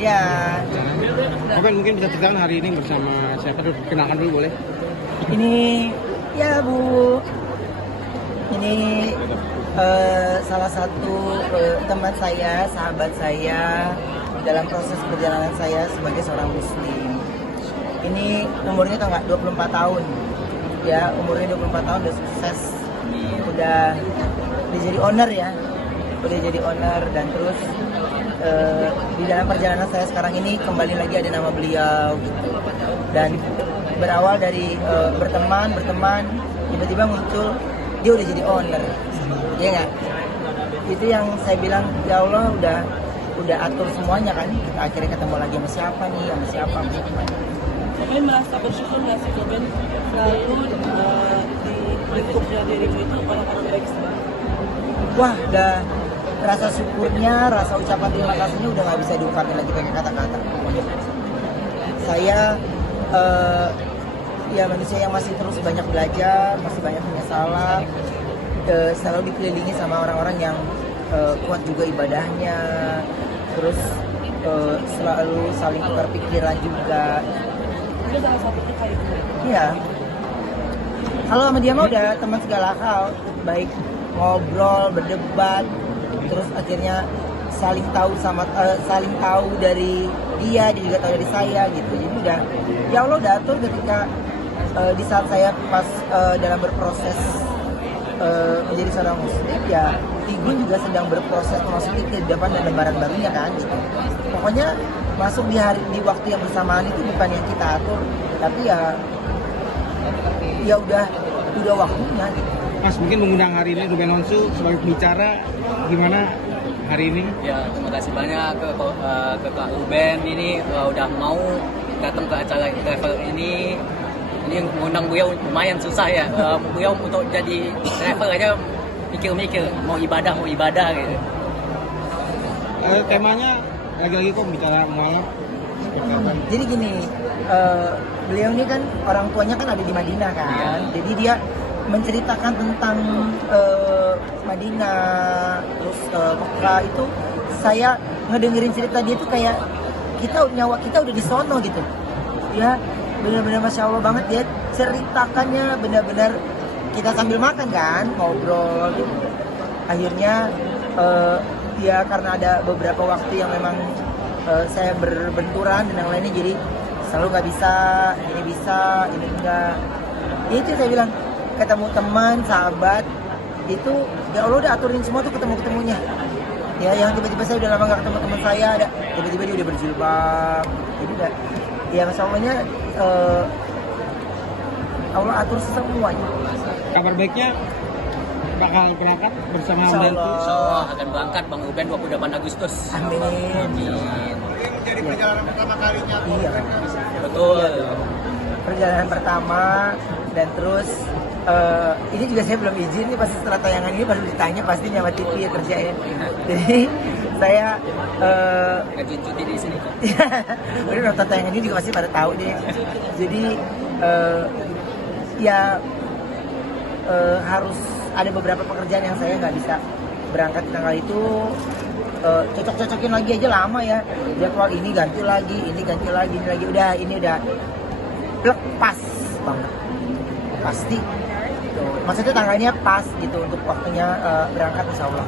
Iya. Oke, mungkin bisa ceritakan hari ini bersama siapa dulu? Kenalkan dulu boleh? Ini ya Bu. Ini salah satu teman saya, sahabat saya dalam proses perjalanan saya sebagai seorang muslim. Ini umurnya tau nggak 24 tahun. Ya, umurnya 24 tahun udah sukses. Udah jadi owner ya. Udah jadi owner dan terus di dalam perjalanan saya sekarang ini kembali lagi ada nama beliau gitu. Dan berawal dari berteman tiba-tiba muncul dia udah jadi owner. Iya nggak? Itu yang saya bilang, ya Allah udah atur semuanya kan. Kita akhirnya ketemu lagi sama siapa nih, sama siapa gitu. Tapi merasa bersyukur nggak sih Koben selalu di lingkupnya dirimu itu orang-orang baik semua? Wah, udah rasa syukurnya, rasa ucapan terima kasihnya udah nggak bisa diungkapin lagi pakai kata-kata. Saya ya manusia yang masih terus banyak belajar, masih banyak punya salah, selalu dikelilingi sama orang-orang yang kuat juga ibadahnya, terus selalu saling tukar pikiran juga. Itu salah satunya kayak gitu. Iya. Kalau sama dia mah udah teman segala hal, baik ngobrol, berdebat, terus akhirnya saling tahu dari dia juga tahu dari saya gitu. Jadi udah, ya Allah udah atur ketika di saat saya pas dalam berproses menjadi seorang muslim, ya Igun juga sedang berproses memasuki kehidupan dan lembaran barunya kan gitu. Pokoknya masuk di waktu yang bersamaan itu bukan yang kita atur, tapi ya udah waktunya gitu. Mas, mungkin mengundang hari ini Ruben Onsu sebagai pembicara, gimana hari ini? Ya, terima kasih banyak ke Kak Ruben ini udah mau datang ke acara travel ini. Ini mengundang beliau lumayan susah ya. Beliau untuk jadi travel aja mikir-mikir mau ibadah gitu. Temanya lagi-lagi kok bicara mualaf. Jadi gini, beliau ini kan orang tuanya kan ada di Madinah kan, Iya. jadi dia menceritakan tentang Madinah, terus Mekah itu saya ngedengerin cerita dia tuh kayak nyawa kita udah di sono gitu, ya benar-benar Masya Allah banget dia ceritakannya benar-benar kita sambil makan kan ngobrol gitu. Akhirnya ya karena ada beberapa waktu yang memang saya berbenturan dan yang lainnya, jadi selalu nggak bisa, ini enggak. Ya itu saya bilang, ketemu teman, sahabat itu ya Allah udah aturin semua tuh ketemunya. Ya yang tiba-tiba saya udah lama nggak ketemu teman saya, ada tiba-tiba dia udah berjilbab, jadi udah ya Masya Allahnya Allah atur semuanya. Kabar baiknya bakal berangkat bersama Insya Beliau. Allah. Insya Allah akan berangkat Bang Ruben 28 Agustus. Amin. Amin. Menjadi perjalanan pertama kalinya. Iya. Betul. Perjalanan pertama dan terus ini juga saya belum izin nih, pasti setelah tayangan ini baru ditanya pastinya sama TV ya kerjain. Jadi saya Gaji cuti di sini kok. udah nonton tayangan ini juga pasti pada tahu deh. Jadi ya harus ada beberapa pekerjaan yang saya nggak bisa berangkat di tanggal itu. Cocok-cocokin lagi aja lama ya. Jadwal ini ganti lagi, ini lagi. Udah ini udah plek pas banget. Pasti. Tuh. Maksudnya tanggalnya pas gitu untuk waktunya berangkat insya Allah.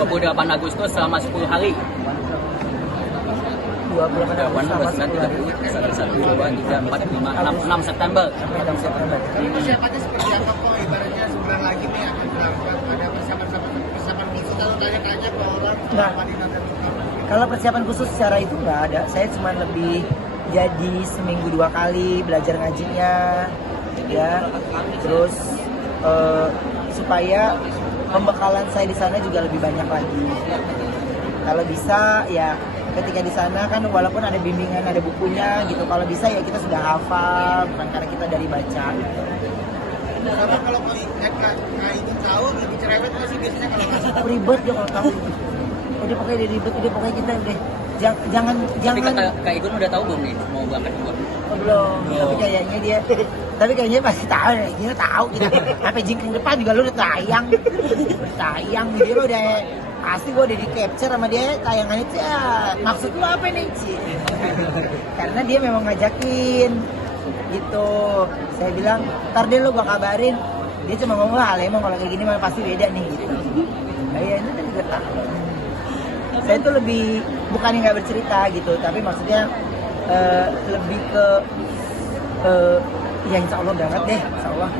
28 Agustus selama 10 hari. 28 Agustus sama 10 hari. 1, 2, 3, 4, 5, 6 September. Sampai 6 September. Persiapannya seperti apa kok? Ibaratnya sebulan lagi nih akan berangkat, ada persiapan khusus kalau tanya-tanya ke orang Nah. Madinah dan Mekah. Kalau persiapan khusus secara itu nggak ada. Saya cuma lebih jadi seminggu 2 kali belajar ngajinya, ya. Terus supaya pembekalan saya di sana juga lebih banyak lagi. Kalau bisa ya ketika di sana kan walaupun ada bimbingan, ada bukunya gitu. Kalau bisa ya kita sudah hafal, bukan karena kita dari baca. Gitu. Sama kalau nggak ingin tahu lebih cerewet nggak sih biasanya kalau ngasih Ribet ya kalau tahu. Udah pokoknya dia ribet, udah pokoknya kita udah jangan Tapi Kak Igun udah tahu belum nih mau berangkat juga? Oh, belum. Tapi kayaknya pasti tahu ya, dia tahu gitu. Sampai jingkring depan juga lu udah tayang dia mah udah pasti gue udah di capture sama dia tayangan itu ya. Maksud lu apa nih Ci? Karena dia memang ngajakin gitu. Saya bilang ntar deh lu gue kabarin. Dia cuma ngomong lah emang kalau kayak gini mah pasti beda nih gitu. Kayaknya kan juga tahu. Saya tuh lebih bukannya nggak bercerita gitu, tapi maksudnya lebih ke ya insya Allah banget deh, insya Allah.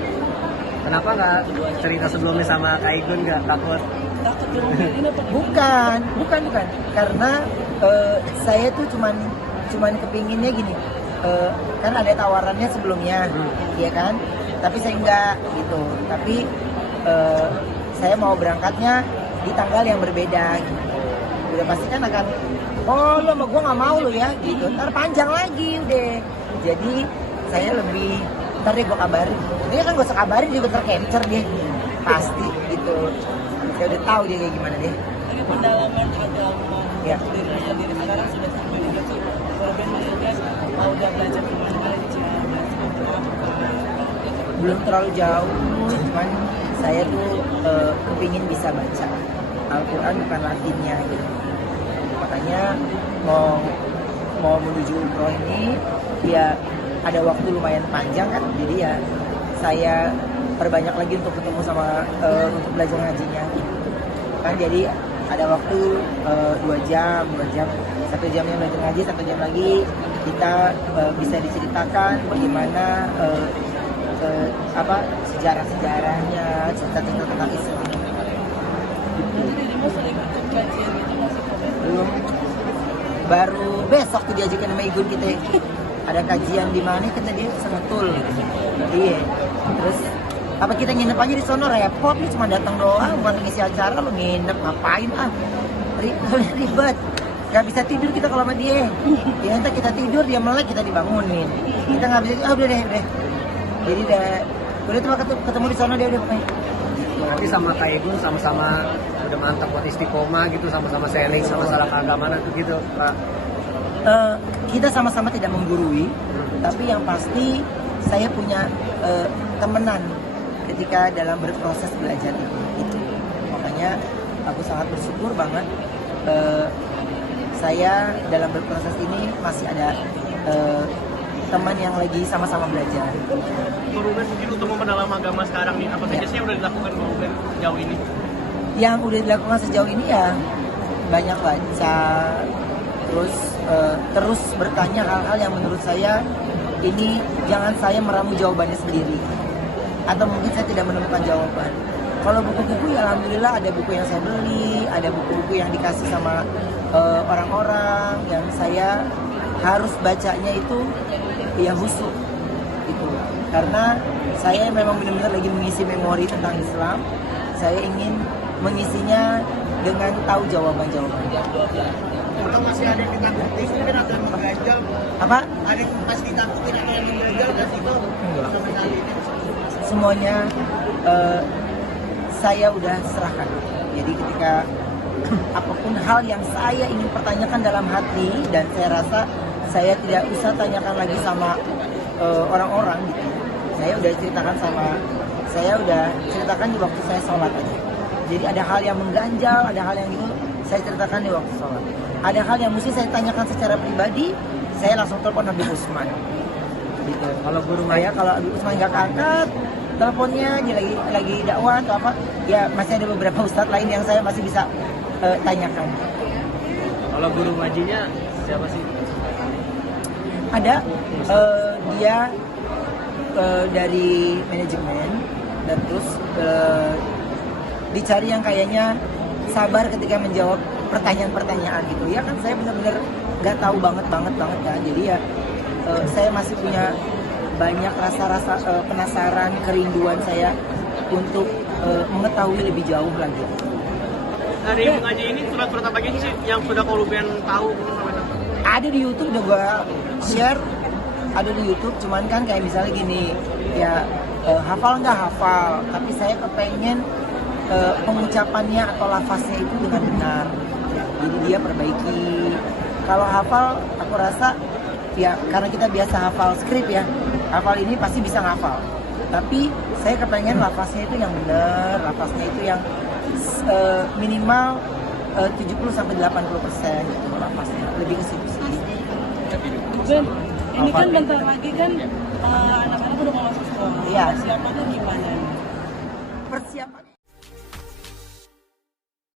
Kenapa nggak cerita sebelumnya sama Kak Igun, nggak takut? Takut dirugiin apa? Bukan. Karena saya tuh cuman kepinginnya gini, kan ada tawarannya sebelumnya, ya kan? Tapi saya enggak gitu. Tapi saya mau berangkatnya di tanggal yang berbeda. Gitu. Udah pasti kan akan, oh lo sama gue nggak mau lo ya, gitu. Ntar panjang lagi udah. Jadi saya lebih, ntar deh gue kabarin. Dia kan gak usah kabarin juga tercapture dia, pasti gitu. Saya udah tahu dia kayak gimana deh. Tapi pendalaman Ya. diri sendiri sekarang sudah sampai di gaji. Korban maksudnya udah belajar gimana di Ciamis. Belum terlalu jauh, cuman saya tuh kepingin bisa baca Al-Quran bukan Latinnya gitu. Makanya mau menuju umroh ini ya ada waktu lumayan panjang kan, jadi ya saya perbanyak lagi untuk ketemu sama untuk belajar ngajinya kan. Jadi ada waktu 2 jam 1 jamnya belajar ngaji, 1 jam lagi kita bisa diceritakan bagaimana sejarah-sejarahnya, cerita-cerita tentang Islam. Jadi Dimas sering ikut kajian gitu masih komen. Belum, baru besok tuh diajukan sama Igun kita. Ada kajian di mana kata dia Sentul. Iya. Terus apa kita nginep aja di sono, repot nih, cuma datang doang bukan ngisi acara, lu nginep ngapain ribet. Gak bisa tidur kita kalau sama dia. Ya entah kita tidur, dia melek, kita dibangunin. Kita nggak bisa, udah deh. Jadi udah tuh ketemu di sono dia udah pokoknya. Berarti sama Kak Igun sama-sama udah mantap buat istiqomah gitu, sama-sama sharing sama masalah keagamaan itu gitu, Pak. Kita sama-sama tidak menggurui, tapi yang pasti saya punya temenan ketika dalam berproses belajar itu. Gitu. Makanya aku sangat bersyukur banget saya dalam berproses ini masih ada teman yang lagi sama-sama belajar. Ruben mungkin untuk memperdalam agama sekarang nih, apa saja sih yang udah dilakukan Ruben sejauh ini? Yang udah dilakukan sejauh ini ya banyak baca, terus bertanya hal-hal yang menurut saya ini jangan saya meramu jawabannya sendiri, atau mungkin saya tidak menemukan jawaban. Kalau buku-buku ya alhamdulillah ada buku yang saya beli, ada buku-buku yang dikasih sama orang-orang yang saya harus bacanya itu ya khusyuk gitu. Karena saya memang benar-benar lagi mengisi memori tentang Islam. Saya ingin mengisinya dengan tahu jawaban-jawabannya. Atau masih ada yang ditakuti, mungkin ada yang mengganjal. Apa? Ada yang masih ditakutin, ada yang mengganjal dan itu sampai saat ini. Semuanya saya udah serahkan. Jadi ketika apapun hal yang saya ingin pertanyakan dalam hati, dan saya rasa saya tidak usah tanyakan lagi sama orang-orang gitu. Saya udah ceritakan di waktu saya sholat aja. Jadi ada hal yang mengganjal, ada hal yang gitu, saya ceritakan di waktu sholat. Ada hal yang mesti saya tanyakan secara pribadi, saya langsung telepon Habib Usman. Gitu. Kalau guru saya, kalau Habib Usman nggak angkat teleponnya, dia lagi dakwah atau apa, ya masih ada beberapa ustadz lain yang saya masih bisa tanyakan. Kalau guru ngajinya siapa sih? Ada dia dari manajemen, dan terus dicari yang kayaknya sabar ketika menjawab pertanyaan-pertanyaan gitu. Ya kan saya benar-benar nggak tahu banget kan. Jadi ya saya masih punya banyak rasa-rasa penasaran, kerinduan saya untuk mengetahui lebih jauh lagi. Dari ngaji ini surat-surat apa aja sih yang sudah Ruben tahu? Ada di YouTube, udah gue share, ada di YouTube. Cuman kan kayak misalnya gini, ya hafal nggak hafal, tapi saya kepengen pengucapannya atau lafaznya itu dengan benar. Jadi dia perbaiki. Kalau hafal, aku rasa ya karena kita biasa hafal skrip ya, hafal ini pasti bisa ngafal. Tapi saya kepengen lafaznya itu yang benar, lafaznya itu yang minimal 70-80% gitu napasnya, lebih ke situ sih. Ben, ini kan bentar lagi kan anak-anak udah mau masuk sekolah. Iya. Persiapannya gimana? Persiapan